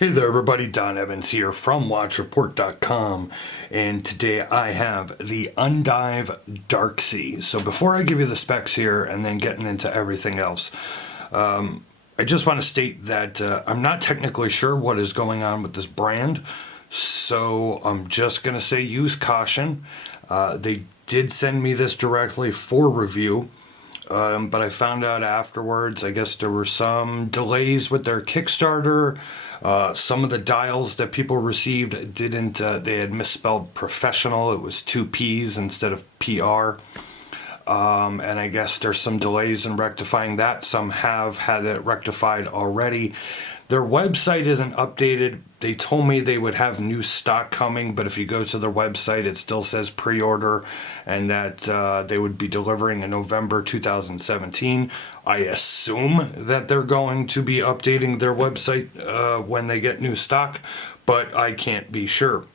Hey there everybody, Don Evans here from WatchReport.com, and today I have the Undive Dark Sea. So before I give you the specs here and then getting into everything else, I just want to state that I'm not technically sure what is going on with this brand, so I'm just going to say use caution. They did send me this directly for review. But I found out afterwards, I guess there were some delays with their Kickstarter. Some of the dials that people received didn't, they had misspelled professional. It was 2 P's instead of PR. And I guess there's some delays in rectifying that. Some have had it rectified already. Their website isn't updated. They told me they would have new stock coming, but if you go to their website, it still says pre-order and that they would be delivering in November 2017. I assume that they're going to be updating their website when they get new stock, but I can't be sure.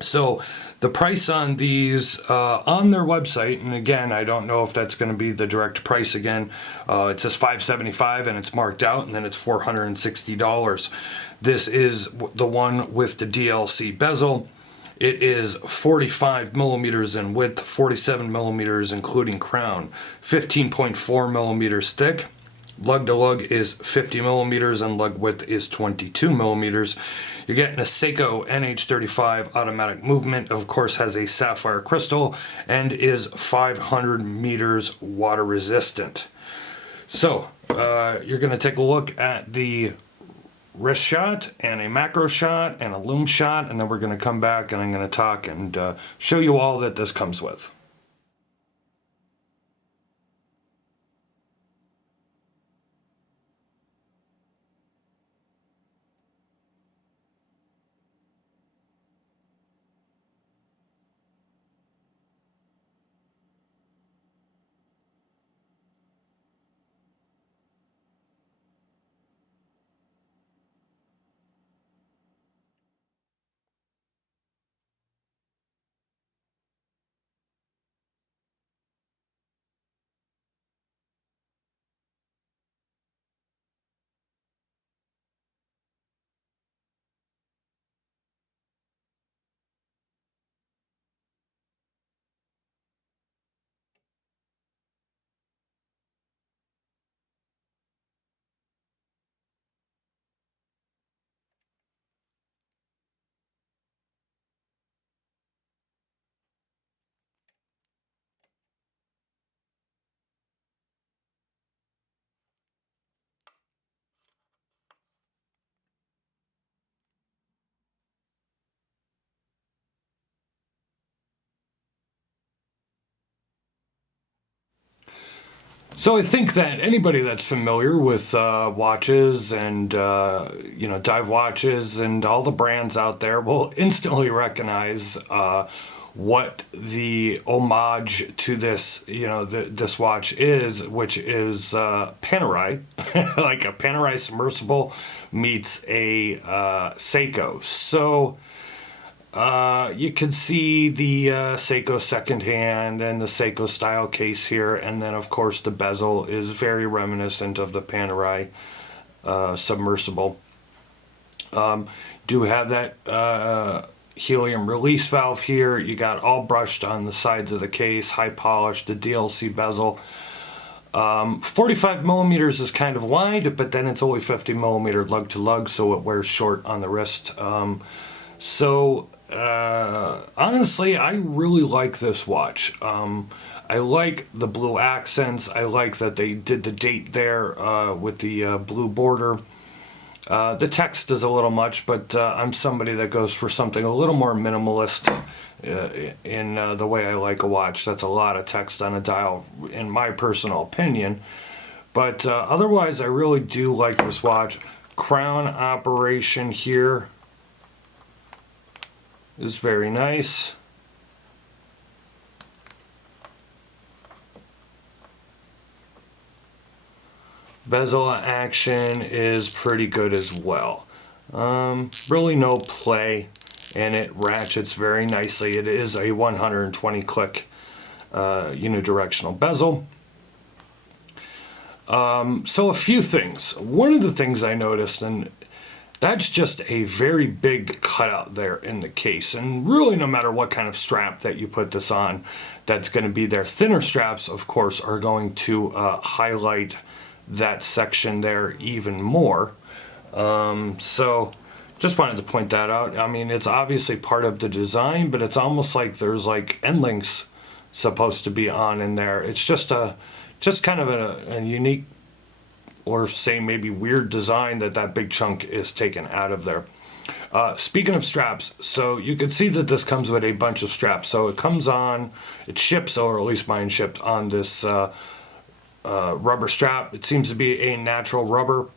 So the price on these on their website, and again, I don't know if that's going to be the direct price again. It says $575 and it's marked out, and then it's $460. This is the one with the DLC bezel. It is 45 millimeters in width, 47 millimeters including crown, 15.4 millimeters thick. Lug to lug is 50 millimeters and lug width is 22 millimeters. You're getting a Seiko NH35 automatic movement. Of course, has a sapphire crystal and is 500 meters water resistant. So you're going to take a look at the wrist shot and a macro shot and a loom shot, and then we're going to come back and I'm going to talk and show you all that this comes with. So I think that anybody that's familiar with watches and dive watches and all the brands out there will instantly recognize what the homage to this this watch is, which is Panerai, like a Panerai submersible meets a Seiko. So. You can see the Seiko secondhand and the Seiko style case here, and then of course the bezel is very reminiscent of the Panerai submersible. Do have that helium release valve here. You got all brushed on the sides of the case, high polished, the DLC bezel. 45 millimeters is kind of wide, but then it's only 50 millimeter lug to lug, so it wears short on the wrist. Honestly, I really like this watch. I like the blue accents. I like that they did the date there with the blue border. The text is a little much, but I'm somebody that goes for something a little more minimalist in the way I like a watch. That's a lot of text on a dial, in my personal opinion. But otherwise, I really do like this watch. Crown operation here is very nice. Bezel action is pretty good as well. Really no play, and it ratchets very nicely. It is a 120 click unidirectional bezel. So a few things. One of the things I noticed, and That's just a very big cutout there in the case. And really, no matter what kind of strap that you put this on, that's going to be there. Thinner straps, of course, are going to highlight that section there even more. So just wanted to point that out. I mean, it's obviously part of the design, but it's almost like there's like end links supposed to be on in there. It's just kind of a unique, or say maybe weird design that big chunk is taken out of there. Speaking of straps, so you can see that this comes with a bunch of straps. So it comes on, it ships, or at least mine shipped on this rubber strap. It seems to be a natural rubber.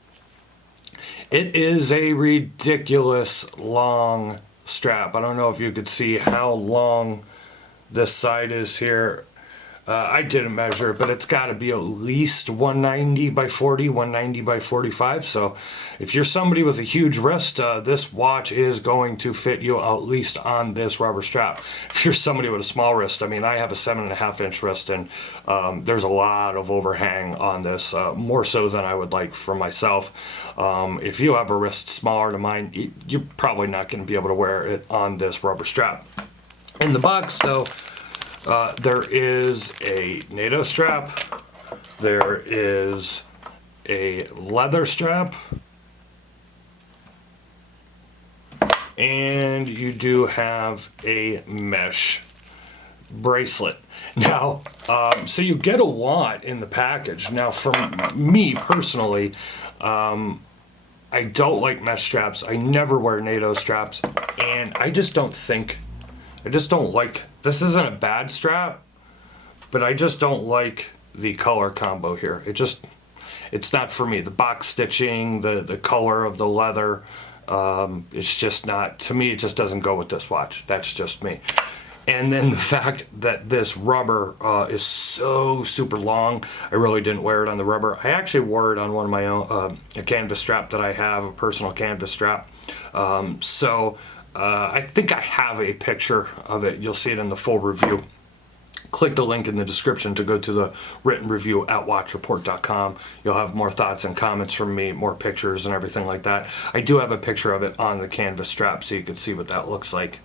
It is a ridiculous long strap. I don't know if you could see how long this side is here. I didn't measure it, but it's got to be at least 190 by 40, 190 by 45. So if you're somebody with a huge wrist, this watch is going to fit you at least on this rubber strap. If you're somebody with a small wrist, I mean, I have a 7.5-inch wrist, and there's a lot of overhang on this, more so than I would like for myself. If you have a wrist smaller than mine, you're probably not going to be able to wear it on this rubber strap. In the box, though, there is a NATO strap, there is a leather strap, and you do have a mesh bracelet. Now, so you get a lot in the package. Now, for me personally, I don't like mesh straps. I never wear NATO straps, and I just don't like, this isn't a bad strap, but I just don't like the color combo here. It's not for me. The box stitching, the color of the leather, it's just not, to me, it just doesn't go with this watch. That's just me. And then the fact that this rubber is so super long, I really didn't wear it on the rubber. I actually wore it on one of my own, a canvas strap that I have, a personal canvas strap. I think I have a picture of it. You'll see it in the full review. Click the link in the description to go to the written review at watchreport.com. You'll have more thoughts and comments from me, more pictures and everything like that. I do have a picture of it on the canvas strap so you can see what that looks like.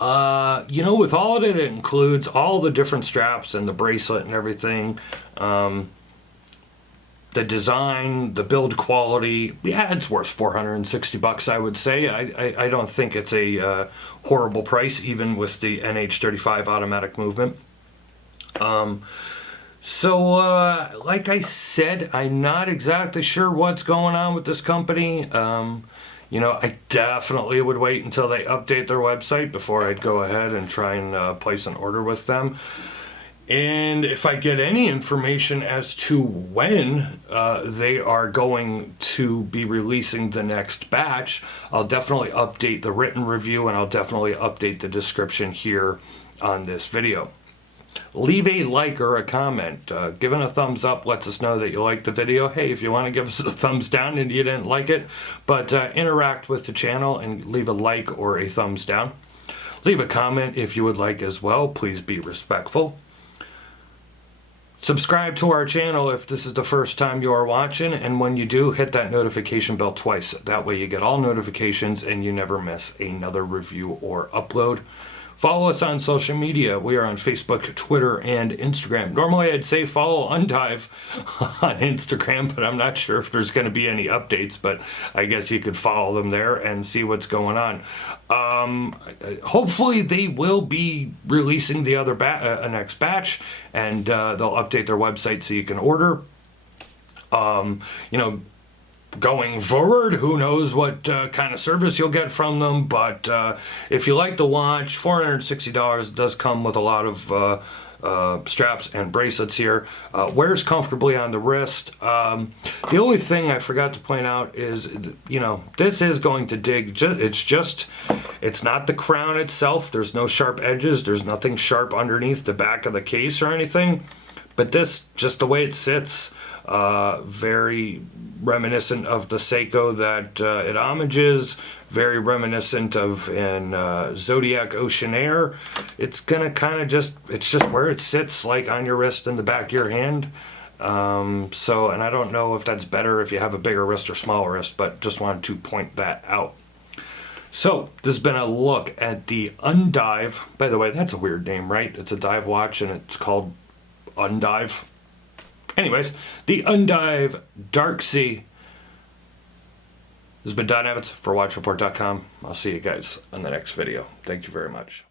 You know, with all of it, it includes all the different straps and the bracelet and everything. The design, the build quality, yeah, it's worth $460, I would say. I don't think it's a horrible price, even with the NH35 automatic movement. Like I said, I'm not exactly sure what's going on with this company. You know, I definitely would wait until they update their website before I'd go ahead and try and place an order with them. And if I get any information as to when they are going to be releasing the next batch, I'll definitely update the written review, and I'll definitely update the description here on this video. Leave a like or a comment. Giving a thumbs up lets us know that you like the video. Hey, if you want to give us a thumbs down and you didn't like it, but interact with the channel and leave a like or a thumbs down. Leave a comment if you would like as well. Please be respectful. Subscribe to our channel if this is the first time you are watching, and when you do, hit that notification bell twice. That way you get all notifications and you never miss another review or upload. Follow us on social media. We are on Facebook, Twitter, and Instagram. Normally I'd say follow Undive on Instagram, but I'm not sure if there's going to be any updates, but I guess you could follow them there and see what's going on. Hopefully they will be releasing the other next batch, and they'll update their website so you can order. You know, going forward, who knows what kind of service you'll get from them, but if you like the watch, $460 does come with a lot of straps and bracelets here. Wears comfortably on the wrist. The only thing I forgot to point out is, you know, this is going to dig. It's not the crown itself. There's no sharp edges. There's nothing sharp underneath the back of the case or anything. But this, just the way it sits, very reminiscent of the Seiko that it homages, very reminiscent of an Zodiac Ocean Air. It's gonna kind of it's just where it sits, like on your wrist and the back of your hand. So, and I don't know if that's better if you have a bigger wrist or smaller wrist, but just wanted to point that out. So, this has been a look at the Undive. By the way, that's a weird name, right? It's a dive watch and it's called Undive. Anyways, the Undive Dark Sea. This has been Don Evans for WatchReport.com. I'll see you guys on the next video. Thank you very much.